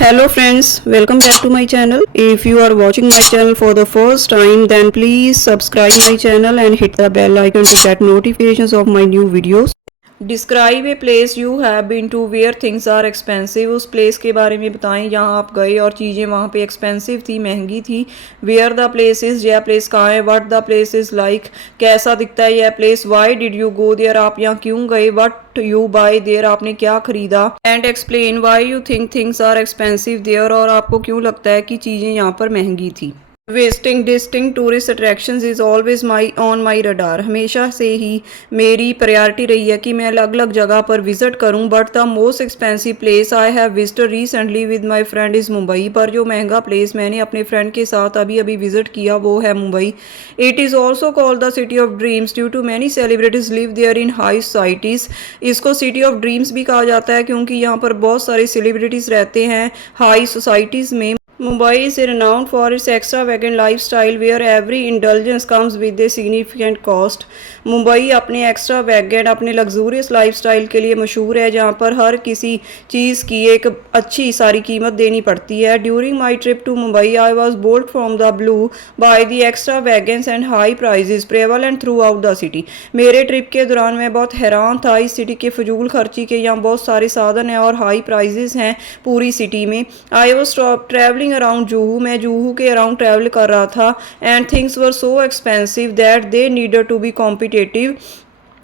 Hello friends, welcome back to my channel. If you are watching my channel for the first time, then please subscribe my channel and hit the bell icon to get notifications of my new videos. Describe a place you have been to where things are expensive. उस place के बारे में बताएं जहां आप गए और चीज़ें वहां पे एक्सपेंसिव थी, महंगी थी। वेयर द प्लेस इज़, यह प्लेस कहाँ है। What the place is like, कैसा दिखता है यह place. Why did you go there, आप यहाँ क्यों गए। व्हाट यू बाय देयर, आपने क्या खरीदा। And explain why you think things are expensive there, और आपको क्यों लगता है कि चीज़ें यहाँ पर महंगी थी। Visiting distinct tourist attractions is always my on my radar, हमेशा से ही मेरी प्रायोरिटी रही है कि मैं अलग अलग जगह पर विजिट करूं। But the most expensive place I have visited recently with my friend is Mumbai, पर जो महंगा प्लेस मैंने अपने फ्रेंड के साथ अभी अभी विजिट किया वो है Mumbai. It is also called the city of dreams due to many celebrities live there in high societies. इसको सिटी ऑफ ड्रीम्स भी कहा जाता है क्योंकि यहाँ पर बहुत सारे सेलिब्रिटीज़ रहते हैं हाई सोसाइटीज़ में। Mumbai is renowned for its extravagant lifestyle where every indulgence comes with a significant cost. Mumbai अपने एक्स्ट्रावैगेंट, अपने लग्जूरियस लाइफस्टाइल के लिए मशहूर है जहाँ पर हर किसी चीज़ की एक अच्छी सारी कीमत देनी पड़ती है। During my trip to Mumbai I was bowled from the blue by the extravagance and high prices prevalent throughout the city. मेरे ट्रिप के दौरान मैं बहुत हैरान था इस सिटी के फजूल खर्ची के। यहाँ बहुत सारे साधन हैं और हाई प्राइजेस हैं पूरी सिटी में। I was travelling around Juhu, मैं जूहू के अराउंड ट्रैवल कर रहा था। And things were so expensive that they needed to be competitive,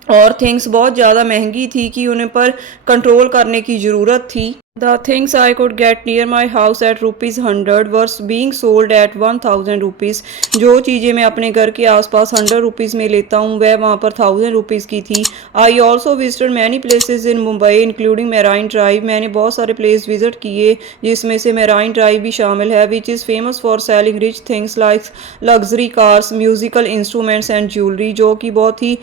और थिंग्स बहुत ज़्यादा महंगी थी कि उन्हें पर कंट्रोल करने की ज़रूरत थी। The things I could get near my house at ₹100 were being sold at 1000 rupees. जो चीज़ें मैं अपने घर के आसपास 100 रुपीज़ में लेता हूँ वह वहाँ पर 1000 रुपीज़ की थी। I also visited many places in Mumbai including Marine Drive. मैंने बहुत सारे प्लेस विजिट किए जिसमें से Marine Drive भी शामिल है, which is famous for selling rich things like luxury cars, musical instruments and jewelry, जो कि बहुत ही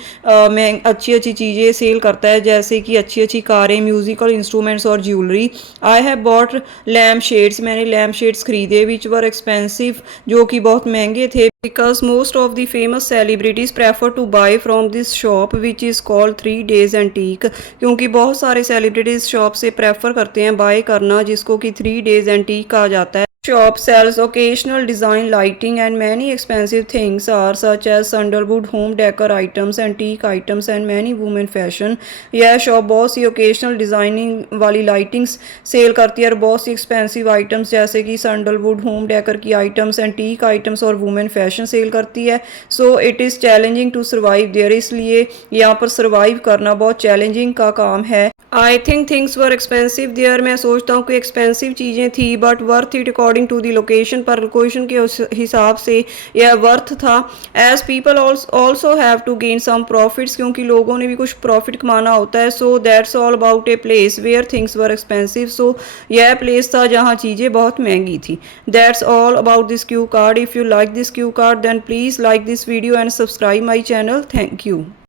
अच्छी अच्छी चीज़ें सेल करता है जैसे कि अच्छी अच्छी कारें, म्यूजिकल इंस्ट्रूमेंट्स और jewellery. I have bought lamp shades, मैंने लैम्प शेड्स खरीदे विच वर एक्सपेंसिव, जो कि बहुत महंगे थे। Because most of the famous celebrities prefer two by from this shop which is called 3 days antique, क्योंकि बहुत सारे सेलिब्रिटीज शॉप से प्रेफर करते हैं बाय करना, जिसको कि 3 days एंटीक कहा जाता है। Shop sells occasional design lighting and many expensive things are such as sandalwood home decor items, antique items and many women fashion। यह शॉप बहुत सी ओकेशनल डिज़ाइनिंग वाली लाइटिंग्स सेल करती है और बहुत सी एक्सपेंसिव आइटम्स जैसे कि सैंडलवुड होम डेकर की आइटम्स, एंटीक आइटम्स और वुमेन फैशन सेल करती है। So it is challenging to survive there, इसलिए यहाँ पर सर्वाइव करना बहुत चैलेंजिंग का काम है। I think things were expensive there, मैं सोचता हूँ कि एक्सपेंसिव चीज़ें थी but worth it according to the location, पर लोकेशन के उस हिसाब से यह वर्थ था। As people also have to gain some profits, क्योंकि लोगों ने भी कुछ प्रॉफिट कमाना होता है। So that's all about a place where things were expensive, so यह प्लेस था जहाँ चीज़ें बहुत महंगी थी। That's all about this cue card. If you like this cue card then please like this video and subscribe my channel. Thank you.